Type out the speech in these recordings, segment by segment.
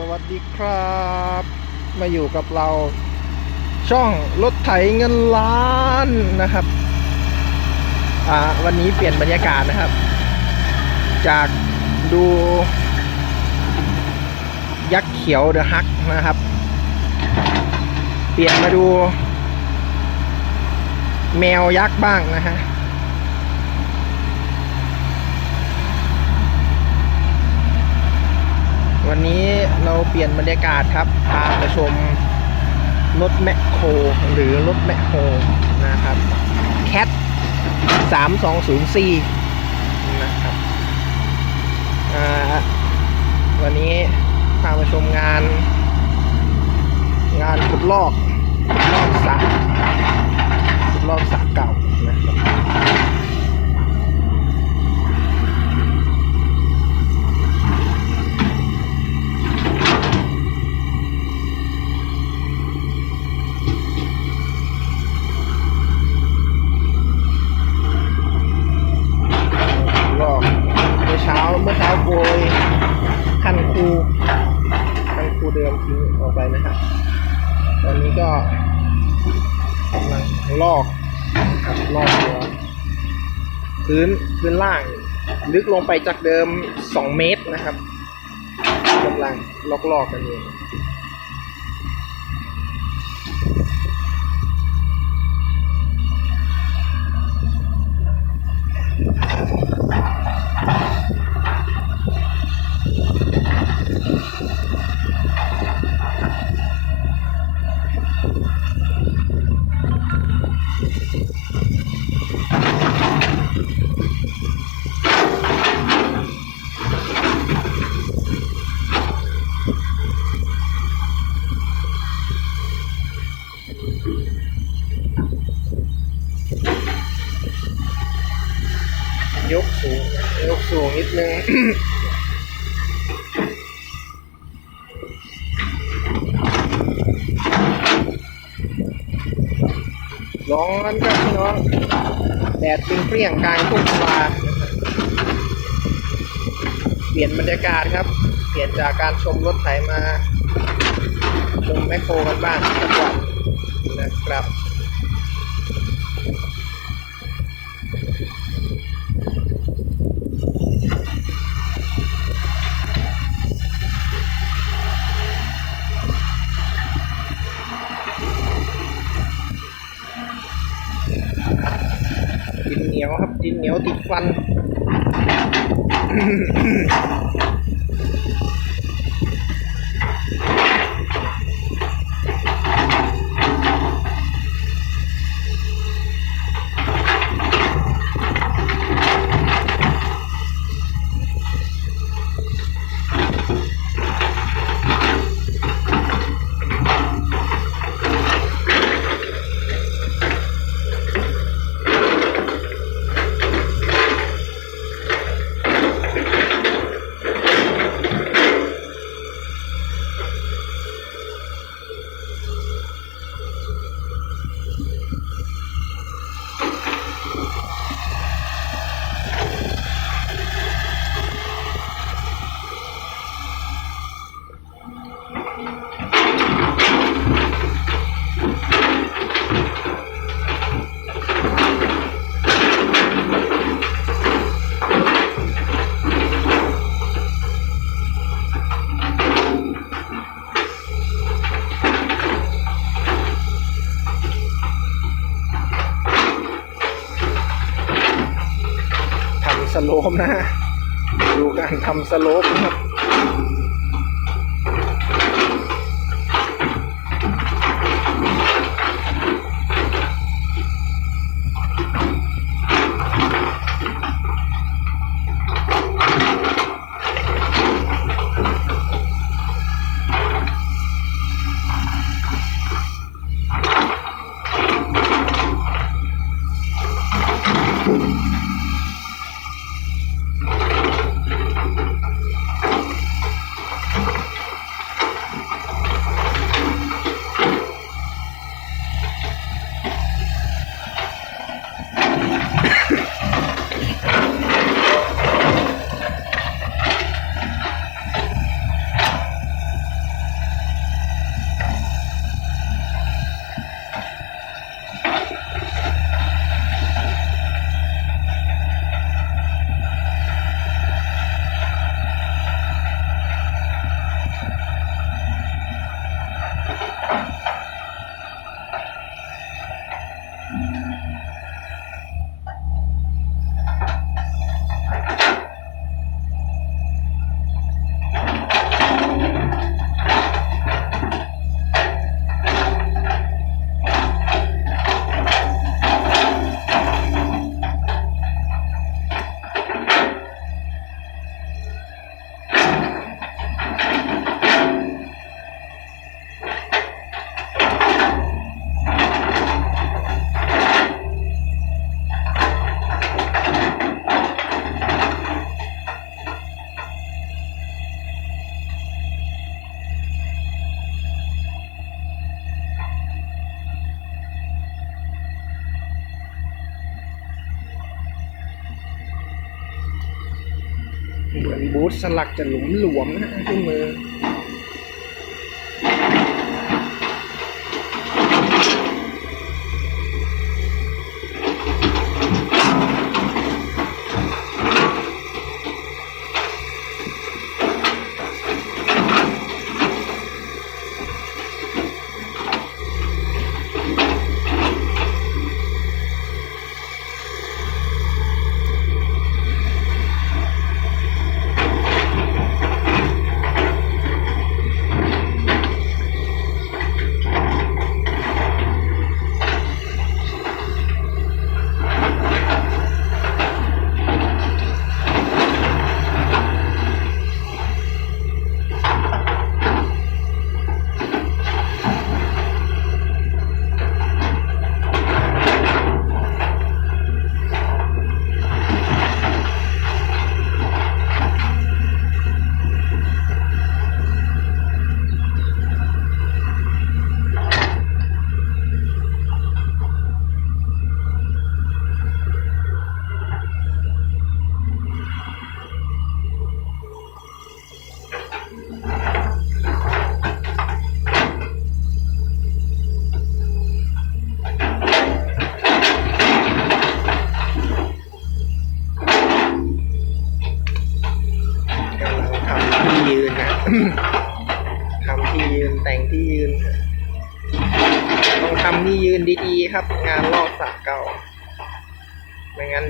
สวัสดีครับ มาอยู่กับเรา ช่องรถไถเงินล้านนะครับ อ่าวันนี้เปลี่ยนบรรยากาศนะครับ จากดู ยักษ์เขียวเดอะฮักนะครับ เปลี่ยนมาดู แมวยักษ์บ้างนะฮะ วันนี้เราเปลี่ยนบรรยากาศครับ พาไปชมรถแมคโครหรือรถแมคโครนะครับแคท3204นะครับวันนี้พามาชมงาน งานขุดลอกขุดลอกสระขุดลอกสระเก่า อนนี้ก็กำลังลอกครับลอกตัวพื้นพื้นล่าง ลึกลงไปจากเดิม 2 เมตรนะครับกำลังลอกลอกๆกันอยู่ ยกสูงยกสูงนิดนึงร้อนครับพี่น้องแดดเปรี้ยงกลางทุ่งนาเปลี่ยนบรรยากาศครับ เปลี่ยนจากการชมรถไถมา ชมแมคโครกันบ้างสักวันนะครับ เหนียวติดฟันำสโลปนะฮะดูการทำสโลปนะครับ สลักจะหลุมหลวมนะฮะที่มือ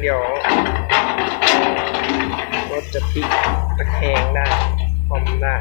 เดี๋ยวรถจะพลิกตะแคงได้คอมได้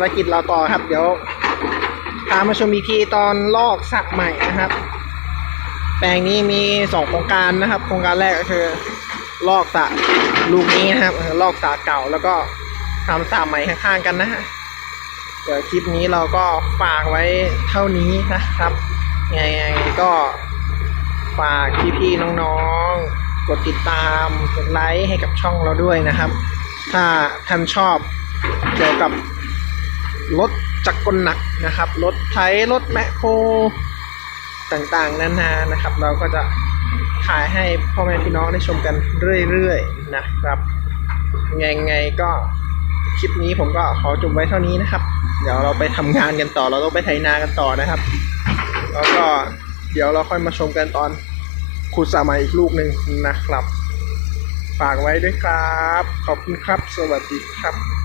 ารกิจเราต่อครับ เดี๋ยวพามาชมอีกทีตอนลอกสระใหม่นะครับ แปลงนี้มีสองโครงการนะครับ โครงการแรกก็คือ ลอกสระลูกนี้นะครับ ลอกสระเก่าแล้วก็ทำสระใหม่ข้างๆกันนะฮะเดี๋ยวคลิปนี้เราก็ฝากไว้เท่านี้นะครับไงๆก็ฝากพี่ๆน้องๆ กดติดตามกดไลค์ให้กับช่องเราด้วยนะครับ ถ้าท่านชอบเกี่ยวกับ รถจักรกลหนักนะครับ รถไถรถแมคโครต่างๆ นานานะครับ เราก็จะถ่ายให้พ่อแม่พี่น้องได้ชมกันเรื่อยๆนะครับไงไงๆก็คลิปนี้ผมก็ขอจบไว้เท่านี้นะครับ เดี๋ยวเราไปทำงานกันต่อ เราต้องไปไถนากันต่อนะครับ แล้วก็เดี๋ยวเราค่อยมาชมกันตอนขุดสระใหม่อีกลูกหนึ่งนะครับ ฝากไว้ด้วยครับ ขอบคุณครับ สวัสดีครับ